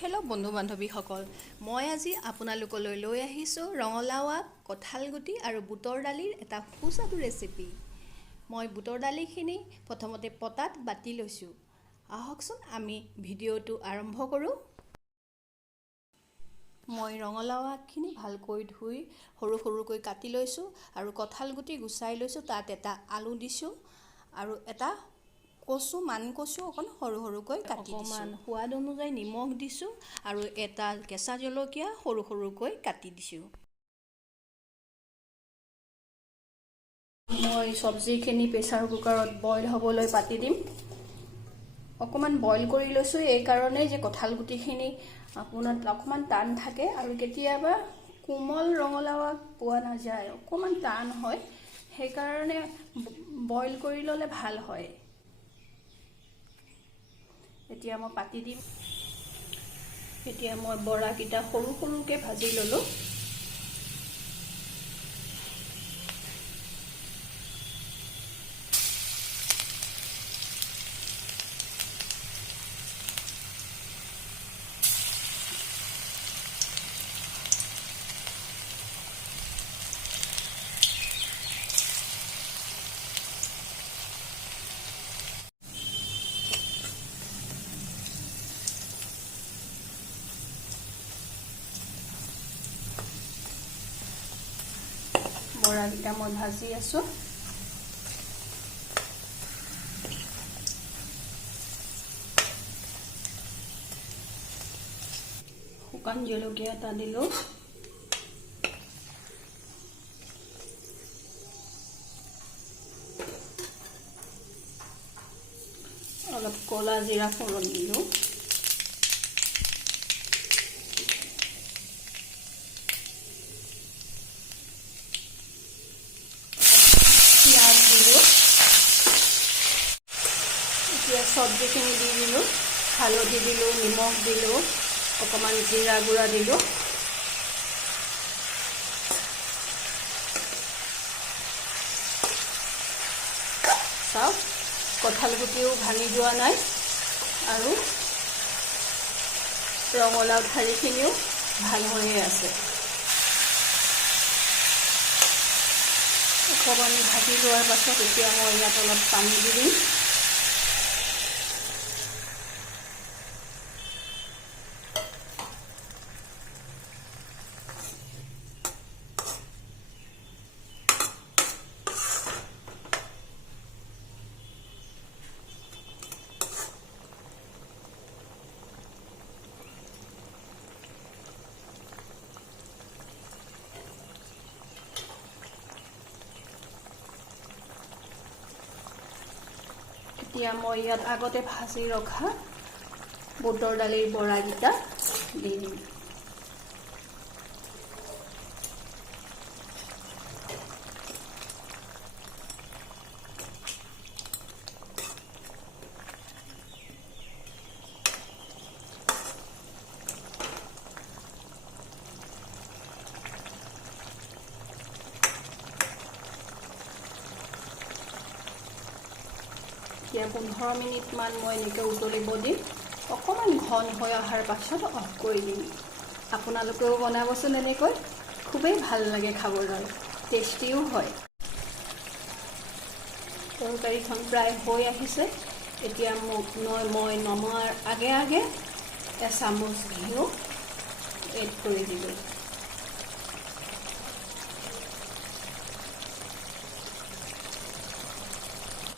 Hello' বন্ধু বান্ধৱীসকল, মই আজি আপোনালোকলৈ লৈ আহিছোঁ ৰঙালাও আগ, কঁঠাল গুটি আৰু বুটৰ দালিৰ এটা সুস্বাদু ৰেচিপি। মই বুটৰ দালিখিনি প্ৰথমতে পটাত বাতি লৈছোঁ। আহকচোন আমি ভিডিঅ'টো আৰম্ভ কৰোঁ। মই ৰঙালাও আগখিনি ভালকৈ ধুই সৰু সৰুকৈ কাটি লৈছোঁ আৰু কঁঠাল গুটি গুচাই লৈছোঁ। তাত এটা আলু দিছোঁ আৰু এটা মান কচু অকণ সৰু সৰুকৈ কাটি অকণমান সোৱাদ অনুযায়ী নিমখ দিছোঁ আৰু এটা কেঁচা জলকীয়া সৰু সৰুকৈ কাটি দিছোঁ। মই চব্জিখিনি প্ৰেছাৰ কুকাৰত বইল হ'বলৈ পাতি দিম। অকণমান বইল কৰি লৈছোঁ এই কাৰণেই যে কঁঠাল গুটিখিনি আপোনাৰ অকণমান টান থাকে আৰু কেতিয়াবা কোমল ৰঙালাও আগ পোৱা নাযায়, অকণমান টান হয়, সেইকাৰণে বইল কৰি ল'লে ভাল হয়। এতিয়া মই পাতি দিম। এতিয়া মই বৰাকেইটা সৰু সৰুকৈ ভাজি ল'লোঁ। বৰাকেইটা মই ভাজি আছোঁ। শুকান জলকীয়া এটা দিলোঁ। অলপ ক'লা জিৰা ফোৰণ দিলোঁ। পিঁয়াজ দিলোঁ। এতিয়া চব্জিখিনি দি দিলোঁ। হালধি দিলোঁ, নিমখ দিলোঁ, অকণমান জিৰা গুড়া দিলোঁ। চাওক, কঁঠাল গুটিও ভাঙি যোৱা নাই আৰু ৰঙালাও ঠাৰিখিনিও ভাল হৈয়ে আছে। অকণমান ভাজি লোৱাৰ পাছত এতিয়া মই ইয়াত অলপ পানী দি দিম। এতিয়া মই ইয়াত আগতে ভাজি ৰখা বুটৰ দালিৰ বৰাকেইটা দি দিম। এতিয়া 15 মিনিটমান মই এনেকৈ উতলিব দিম। অকণমান ঘন হৈ অহাৰ পাছত অফ কৰি দিম। আপোনালোকেও বনাবচোন এনেকৈ, খুবেই ভাল লাগে খাবলৈ, টেষ্টিও হয়। তৰকাৰীখন প্ৰায় হৈ আহিছে। এতিয়া মই নমোৱাৰ আগে আগে এচামুচ ঘিউ এড কৰি দিলোঁ।